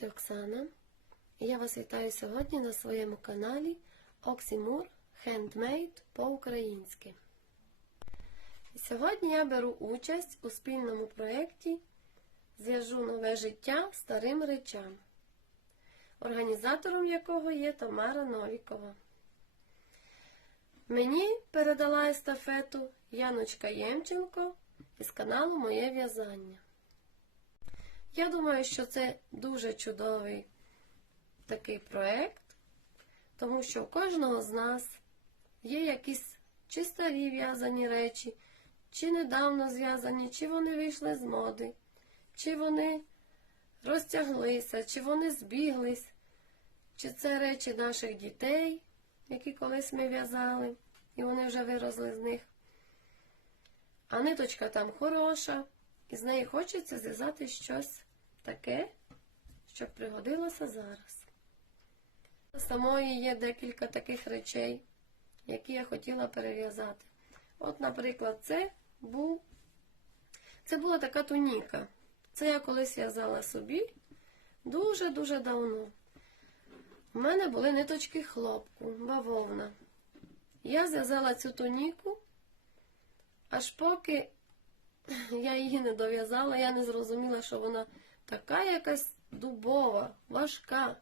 Звати Оксана, я вас вітаю сьогодні на своєму каналі Оксімур Handmade по-українськи. Сьогодні я беру участь у спільному проєкті Зв'яжу нове життя старим речам, організатором якого є Тамара Новікова. Мені передала естафету Яночка Ємченко із каналу Моє в'язання. Я думаю, що це дуже чудовий такий проект, тому що у кожного з нас є якісь чи старі в'язані речі, чи недавно зв'язані, чи вони вийшли з моди, чи вони розтяглися, чи вони збіглись, чи це речі наших дітей, які колись ми в'язали, і вони вже виросли з них. А ниточка там хороша, і з неї хочеться зв'язати щось таке, щоб пригодилося зараз. Самої є декілька таких речей, які я хотіла перев'язати. От, наприклад, це був, це була така туніка. Це я колись в'язала собі дуже-дуже давно. У мене були ниточки хлопку, бавовна. Я зв'язала цю туніку, аж поки я її не дов'язала, я не зрозуміла, що вона така якась дубова, важка.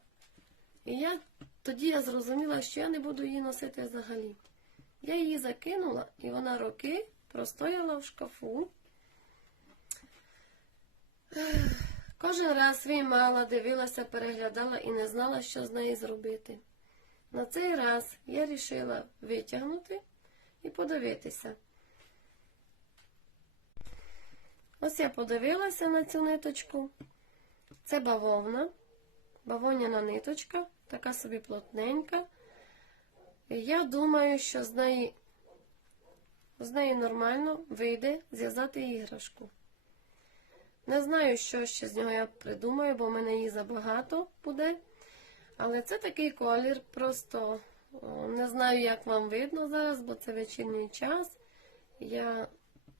І я тоді я зрозуміла, що я не буду її носити взагалі. Я її закинула, і вона роки простояла в шкафу. Кожен раз виймала, дивилася, переглядала і не знала, що з нею зробити. На цей раз я вирішила витягнути і подивитися. Ось я подивилася на цю ниточку. Це бавовна, бавовняна ниточка, така собі плотненька. Я думаю, що з неї, з неї нормально вийде зв'язати іграшку. Не знаю, що ще з нього я придумаю, бо в мене її забагато буде. Але це такий колір, просто не знаю, як вам видно зараз, бо це вечірній час. Я,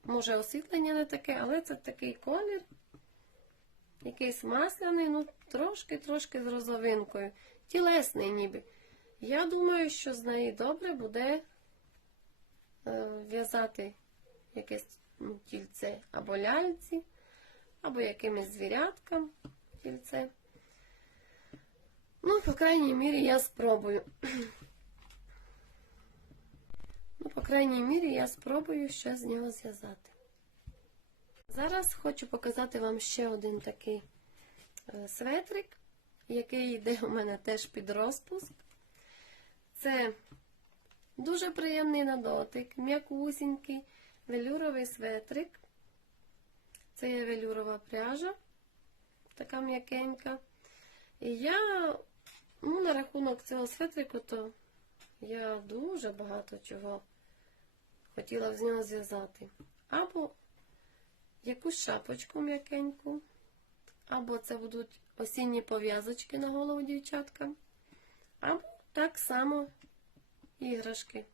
може, освітлення не таке, але це такий колір. Якийсь масляний, ну трошки-трошки з розовинкою. Тілесний ніби. Я думаю, що з неї добре буде е, в'язати якесь ну, тільце або ляльці, або якимось звіряткам тільце. Ну, по крайній мірі, я спробую. Ну, по крайній мірі, я спробую щось з нього зв'язати. Зараз хочу показати вам ще один такий е, светрик, який йде у мене теж під розпуск. Це дуже приємний на дотик, м'якусінький велюровий светрик. Це є велюрова пряжа, така м'якенька. І я, ну, на рахунок цього светрику, то я дуже багато чого хотіла з нього зв'язати. Або якусь шапочку м'якеньку, або це будуть осінні пов'язочки на голову дівчаткам, або так само іграшки.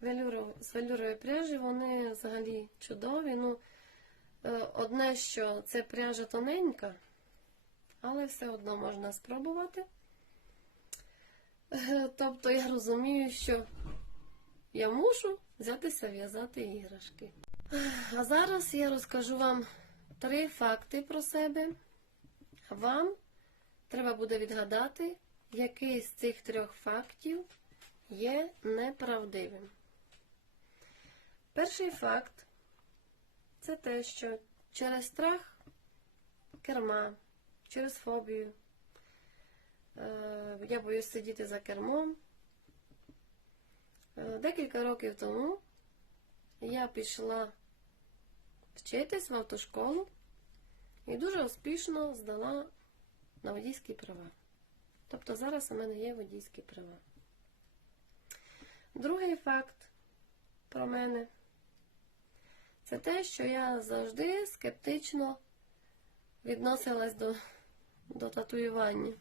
Велюров, з велюрової пряжі вони взагалі чудові. Ну, е, Одне, що це пряжа тоненька, але все одно можна спробувати. Е, Тобто я розумію, що я мушу взятися в'язати іграшки. А зараз я розкажу вам три факти про себе. Вам треба буде відгадати, який з цих трьох фактів є неправдивим. Перший факт це те, що через страх керма, через фобію, е, я боюсь сидіти за кермом. Е, Декілька років тому я пішла вчитись в автошколу і дуже успішно здала на водійські права. Тобто зараз у мене є водійські права. Другий факт про мене це те, що я завжди скептично відносилась до, до татуювання.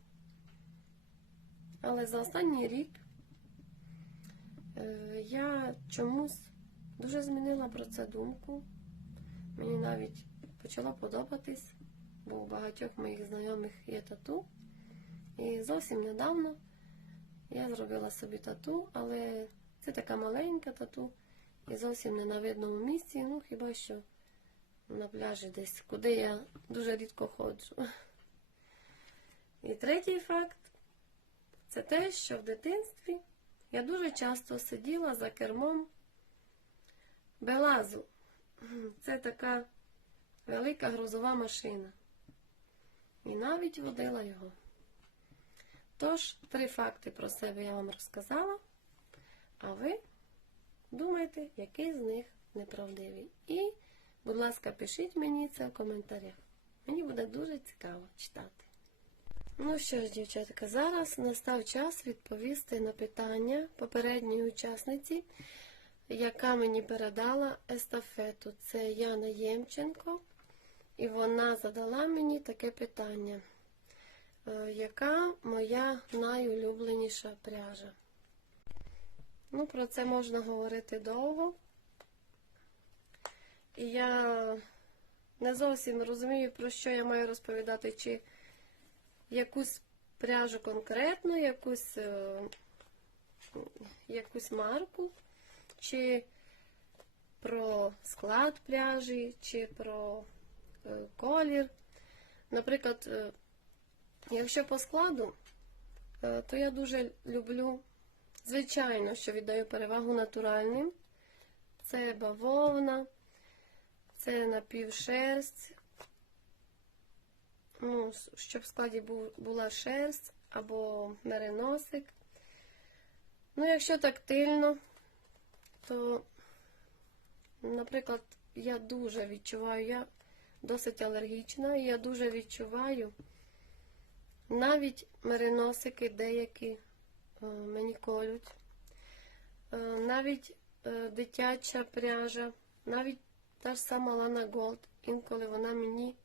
Але за останній рік я чомусь дуже змінила про це думку. Мені навіть почало подобатись бо у багатьох моїх знайомих є тату. І зовсім недавно я зробила собі тату, але це така маленька тату і зовсім не на видному місці, ну хіба що на пляжі десь, куди я дуже рідко ходжу. І третій факт це те, що в дитинстві я дуже часто сиділа за кермом Белазу. Це така велика грузова машина. І навіть водила його. Тож, три факти про себе я вам розказала, а ви думайте, який з них неправдивий. І, будь ласка, пишіть мені це в коментарях. Мені буде дуже цікаво читати. Ну що ж, дівчатка, зараз настав час відповісти на питання попередньої учасниці, яка мені передала естафету. Це Яна Ємченко, і вона задала мені таке питання. Е, Яка моя найулюбленіша пряжа? Ну, про це можна говорити довго. І я не зовсім розумію, про що я маю розповідати, чи якусь пряжу конкретну, якусь, е, якусь марку, чи про склад пряжі, чи про е, колір. Наприклад, е, якщо по складу, то я дуже люблю, звичайно, що віддаю перевагу натуральним. Це бавовна, це напівшерсть, ну, щоб в складі був, була шерсть або мериносик. Ну, якщо тактильно, то, наприклад, я дуже відчуваю, я досить алергічна, і я дуже відчуваю навіть мериносики деякі е, мені колють, е, навіть е, дитяча пряжа, навіть та ж сама Лана Голд, інколи вона мені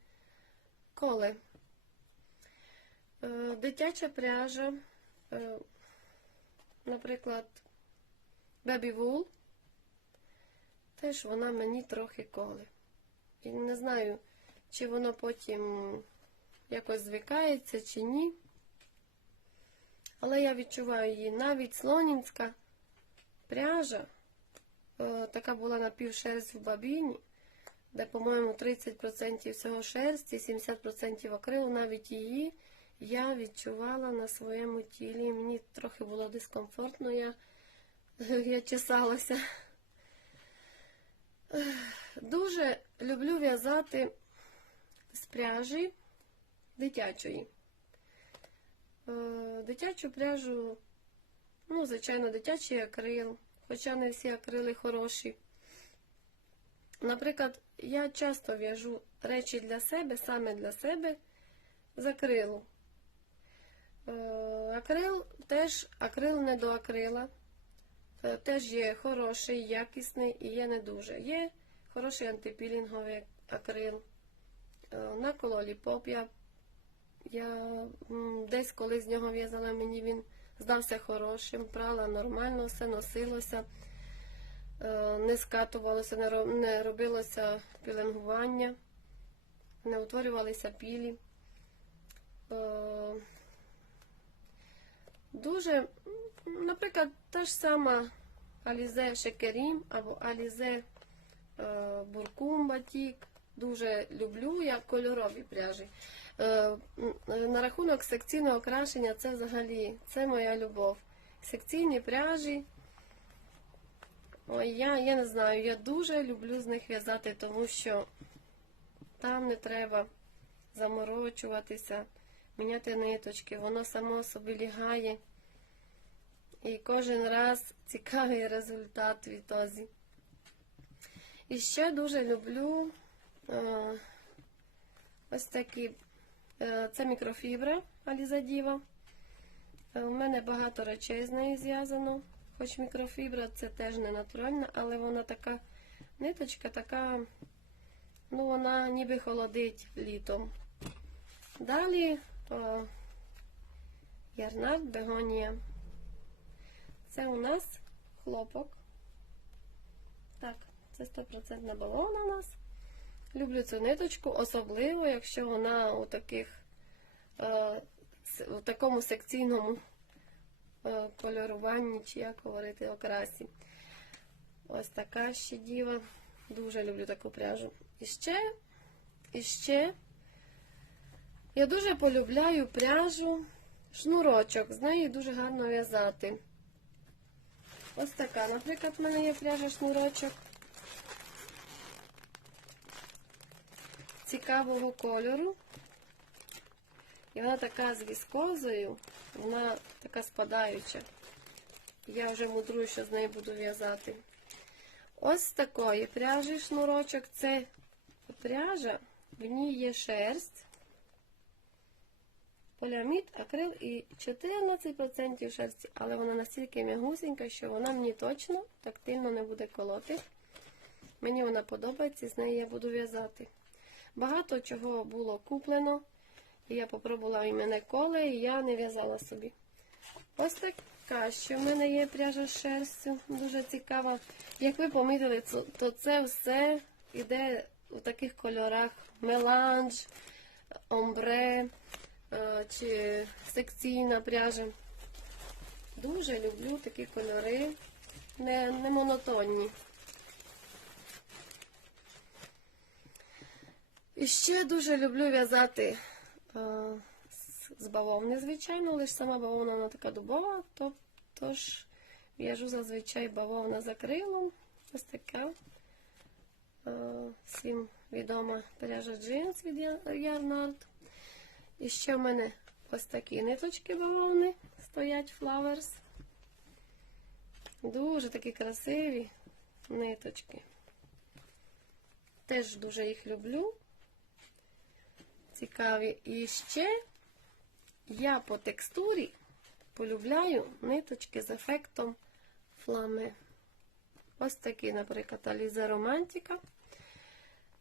коле. Е, Дитяча пряжа, е, наприклад, Wool, теж вона мені трохи коле. І не знаю, чи воно потім якось звикається, чи ні. Але я відчуваю її. Навіть слонінська пряжа, е, така була напівшерсть в бабіні, де, по-моєму, 30% всього шерсті, 70% акрилу, навіть її я відчувала на своєму тілі. Мені трохи було дискомфортно, я, я чесалася. Дуже люблю в'язати з пряжі дитячої. Е, Дитячу пряжу, ну, звичайно, дитячий акрил, хоча не всі акрили хороші. Наприклад, я часто в'яжу речі для себе, саме для себе з акрилу. Е, Акрил теж акрил не до акрила. Е, Теж є хороший, якісний і є не дуже. Є хороший антипілінговий акрил. Е, На кололіпоп я, я десь коли з нього в'язала, мені він здався хорошим, прала нормально, все носилося, не скатувалося, не робилося пілингування, не утворювалися пілі. Е, Дуже, наприклад, та ж сама Алізе Шекерім або Алізе е, Буркум Батік. Дуже люблю я кольорові пряжі. Е, на рахунок секційного окрашення це взагалі це моя любов. Секційні пряжі. Ой, я, я не знаю, я дуже люблю з них в'язати, тому що там не треба заморочуватися, міняти ниточки, воно само собі лягає. І кожен раз цікавий результат відтозі. І ще дуже люблю е, ось такі. Е, це мікрофібра Аліза Діва. Е, у мене багато речей з нею зв'язано. Хоч мікрофібра це теж не натуральна, але вона така ниточка, така, ну, вона ніби холодить літом. Далі о, ярнард бегонія. Це у нас хлопок. Так, це 100% бавовна у нас. люблю цю ниточку, особливо, якщо вона у таких е, у такому секційному кольоруванні, чи як говорити, окрасі. Ось така ще діва. Дуже люблю таку пряжу. І ще, і ще я дуже полюбляю пряжу шнурочок. З неї дуже гарно в'язати. Ось така, наприклад, в мене є пряжа шнурочок. Цікавого кольору. І вона така з віскозою, вона така спадаюча. Я вже мудрую, що з нею буду в'язати. Ось з такої пряжі шнурочок. Це пряжа, в ній є шерсть, поліамід, акрил і 14% шерсті, але вона настільки м'ягусенька, що вона мені точно тактильно не буде колоти. Мені вона подобається, з нею я буду в'язати. Багато чого було куплено. Я попробувала і мене коле, і я не в'язала собі. Ось така, що в мене є пряжа з шерстю, дуже цікава. Як ви помітили, то це все йде у таких кольорах меланж, омбре е, чи секційна пряжа. Дуже люблю такі кольори, не, не монотонні. І ще дуже люблю в'язати з- з бавовни, звичайно, лише сама бавовна вона така дубова, то, тож в'яжу зазвичай бавовна за крилом. Ось така. Е, всім відома пряжа джинс від Я- Yarnart. І ще в мене ось такі ниточки бавовни стоять Flowers. Дуже такі красиві ниточки. Теж дуже їх люблю цікаві. І ще я по текстурі полюбляю ниточки з ефектом фламе. Ось такі, наприклад, Аліза Романтика.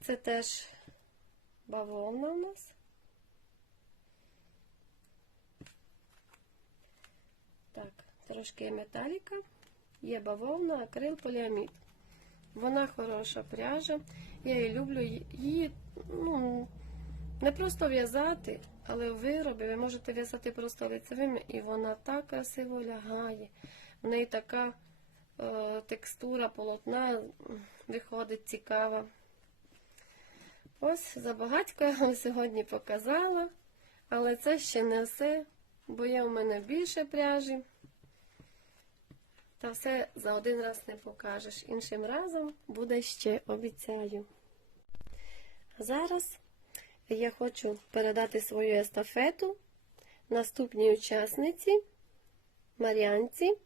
Це теж бавовна у нас. Так, трошки металіка. Є бавовна, акрил, поліамід. Вона хороша пряжа. Я її люблю. Її, не просто в'язати, але вироби ви можете в'язати просто лицевими, і вона так красиво лягає. В неї така е, текстура полотна виходить цікава. Ось забагатько я вам сьогодні показала, але це ще не все, бо є у мене більше пряжі. Та все за один раз не покажеш. Іншим разом буде ще, обіцяю. Зараз я хочу передати свою естафету наступній учасниці Мар'янці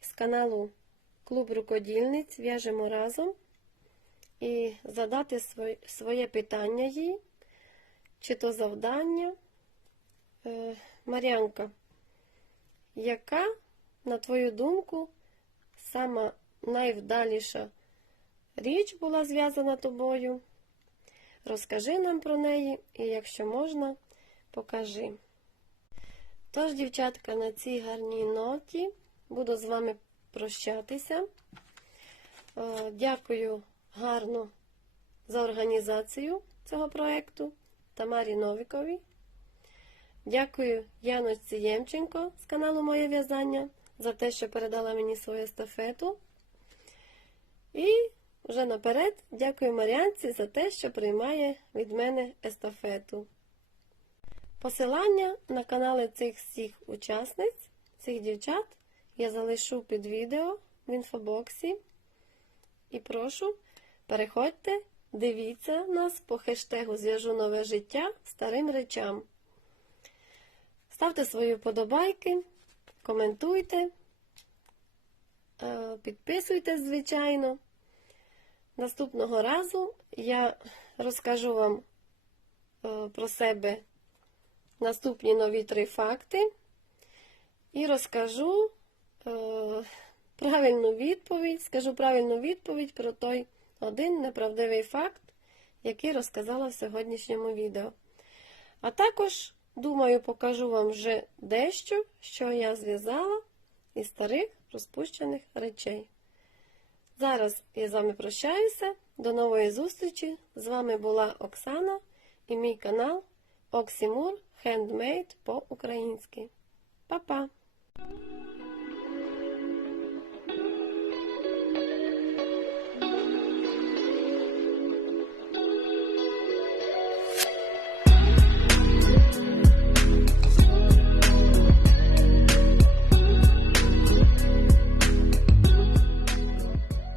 з каналу Клуб рукодільниць В'яжемо разом і задати своє, питання їй, чи то завдання. Е, Мар'янка, яка, на твою думку, сама найвдаліша річ була зв'язана тобою? Розкажи нам про неї і, якщо можна, покажи. Тож, дівчатка, на цій гарній ноті буду з вами прощатися. Е, Дякую гарно за організацію цього проєкту Тамарі Новіковій. Дякую Яночці Ємченко з каналу Моє в'язання за те, що передала мені свою естафету. І вже наперед дякую Мар'янці за те, що приймає від мене естафету. Посилання на канали цих всіх учасниць, цих дівчат, я залишу під відео в інфобоксі. І прошу, переходьте, дивіться нас по хештегу Зв'яжу нове життя старим речам. Ставте свої вподобайки, коментуйте, е, підписуйтесь, звичайно. Наступного разу я розкажу вам е, про себе наступні нові три факти і розкажу е, правильну відповідь, скажу правильну відповідь про той один неправдивий факт, який розказала в сьогоднішньому відео. А також, думаю, покажу вам вже дещо, що я зв'язала із старих розпущених речей. Зараз я з вами прощаюся. До нової зустрічі! З вами була Оксана і мій канал Оксімур Хендмейд по-українськи. Па-па!